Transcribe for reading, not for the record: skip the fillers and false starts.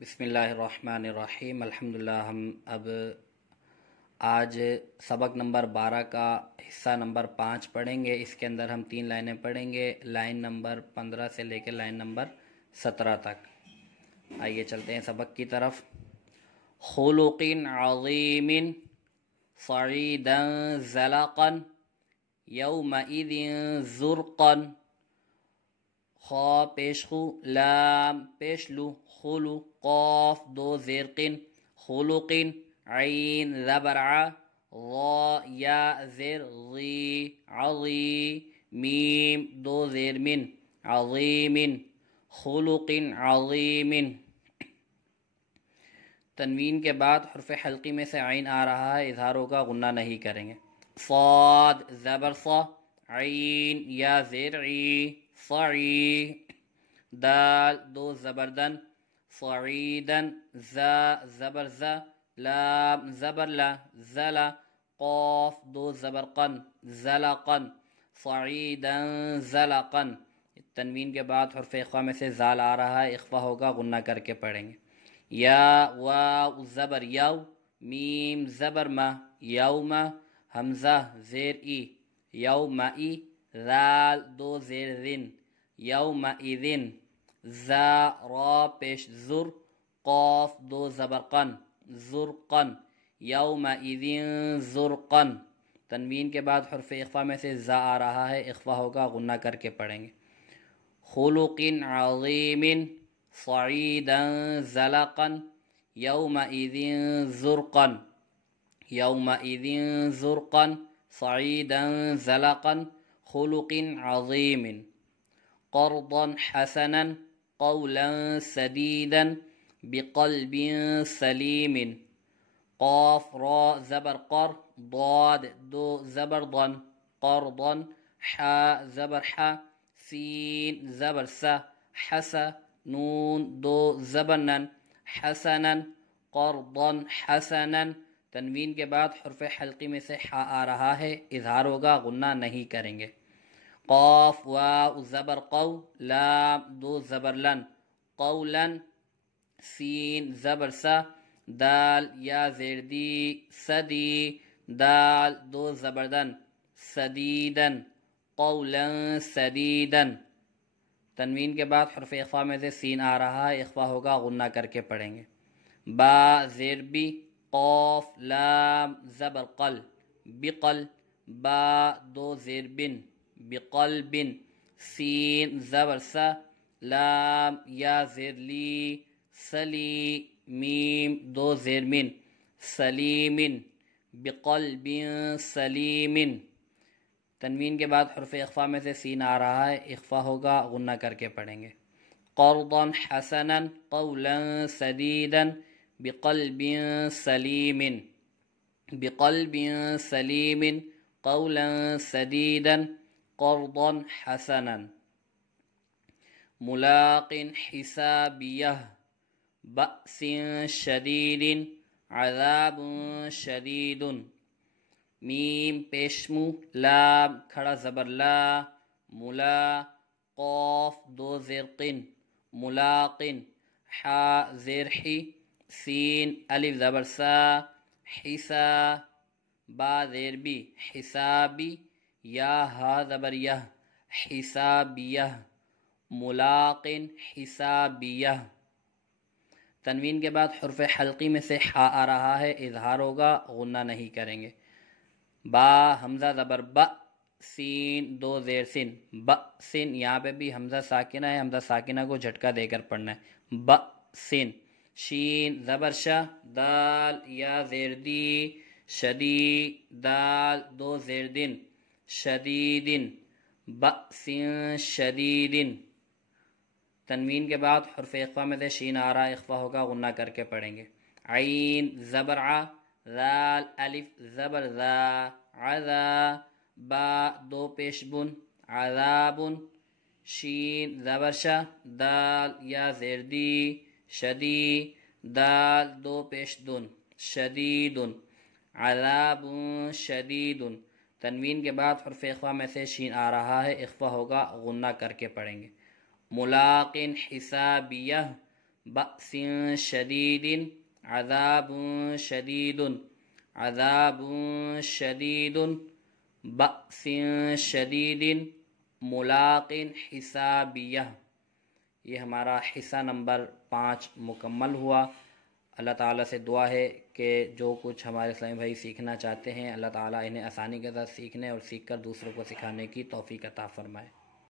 بسم اللہ الرحمن الرحیم الحمدللہ۔ ہم اب آج سبق نمبر 12 کا حصہ نمبر 5 پڑھیں گے۔ اس کے اندر ہم 3 لائنیں پڑھیں گے، لائن نمبر 15 سے لے کے لائن نمبر 17 تک۔ آئیے چلتے ہیں سبق کی طرف۔ خلق عظیم صعیدا زلقا یومئذ زرقا، خا پیش خو، لام پیش لو، خلو، قاف دو زیرقن، خلقن، عین زبر ع، ضا یا زیر ضی، عظی، میم دو زیر من، عظیم، خلق عظیم۔ تنوین کے بعد حرف حلقی میں سے عین آ رہا ہے، اظہار ہوگا، غنہ نہیں کریں گے۔ صاد زبر صا، عین یا زیر عی، صعی، دال دو زبردن، صعیدن، زا زبر زا، لام زبر لا، زلا، قاف دو زبرقن، زلقن، صعیدن زلقن۔ تنوین کے بعد حرف اخفا میں سے زال آ رہا ہے، اخفا ہوگا، غنہ کر کے پڑھیں گے۔ یا واو زبر یو، میم زبر ما، یوم، حمزہ زیر ای، یومئی، ذال دو زیر ذن، یومئذن، زا را پیش زر، قاف دو زبرقن، زرقن، یومئذن زرقن۔ تنوین کے بعد حرف اخفا میں سے زا آ رہا ہے، اخفا ہوگا، غنہ کر کے پڑھیں گے۔ خلق عظیم صعیدا زلقا یومئذ زرقا، یومئذ زرقا، صعیدا زلقا، خلق عظیم۔ قرضا حسنا قولا سدیدا بقلب سلیم، قاف را زبر قر، ضاد دو زبر ضن، قرضا، حا زبر حا، سین زبر سا، حسا، نون دو زبر نن، حسنا، قرضا حسنا۔ تنوین کے بعد حرف حلقی میں سے حا آ رہا ہے، اظہار ہوگا، غنہ نہیں کریں گے۔ قاف واو زبر قو، لام دو زبر لن، قولا، سین زبر سا، دال یا زیر دی، سدی، دال دو زبردن، سدیدن، قولا سدیدن۔ تنوین کے بعد حرف اخفا میں سے سین آ رہا ہے، اخفا ہوگا، غنہ کر کے پڑھیں گے۔ با زیر بی، قاف لام زبر قل، بقل، با دو زیر بن، بقلب، سین زبر سا، لام یا زیر لی، سلی، میم دو زیر من، سلیم، بقلب سلیم۔ تنوین کے بعد حرف اخفا میں سے سین آ رہا ہے، اخفا ہوگا، غنہ کر کے پڑھیں گے۔ قرضا حسنا قولا سدیدا بقلب سلیم، بقلب سلیم، قولا سدیدا، قرضا حسنا۔ ملاق حسابیہ بأس شدید عذاب شدید، میم پیشمو، لام کھڑا زبر لا، ملا، قاف دو زرقن، ملاقن، حا زیر حی، سین الف زبر سا، حسا، با زیر بی، حسابی، یا ہا زبر یہ، حسابیہ، ملاقن حسابیہ۔ تنوین کے بعد حرف حلقی میں سے حا آ رہا ہے، اظہار ہوگا، غنہ نہیں کریں گے۔ با حمزہ زبر با، سین دو زیر سن، با سن، یہاں پہ بھی حمزہ ساکنہ ہے، حمزہ ساکنہ کو جھٹکا دے کر پڑھنا ہے، با سن۔ شین زبر شا، دال یا زیر دی، شدی، دال دو زیر دن، شدیدن، بأس شدیدن۔ تنوین کے بعد حرف اخفا میں سے شین آ رہا ہے، اخفا ہوگا، غنہ کر کے پڑھیں گے۔ عین زبر ع، ذال الف زبر ذا، عذا، با دو پیش بن، عذاب، شین زبر شا، دال یا زیر دی، شدی، دال دو پیش دن، شدید، عذاب شدید۔ تنوین کے بعد حرف اخفا میں سے شین آ رہا ہے، اخفا ہوگا، غنہ کر کے پڑھیں گے۔ ملاق حسابیہ بأس شدید عذاب شدید عذاب شدید بأس شدید ملاق حسابیہ۔ یہ ہمارا حصہ نمبر 5 مکمل ہوا۔ اللہ تعالیٰ سے دعا ہے کہ جو کچھ ہمارے اسلامی بھائی سیکھنا چاہتے ہیں اللہ تعالیٰ انہیں آسانی کے ساتھ سیکھنے اور سیکھ کر دوسروں کو سکھانے کی توفیق عطا فرمائے۔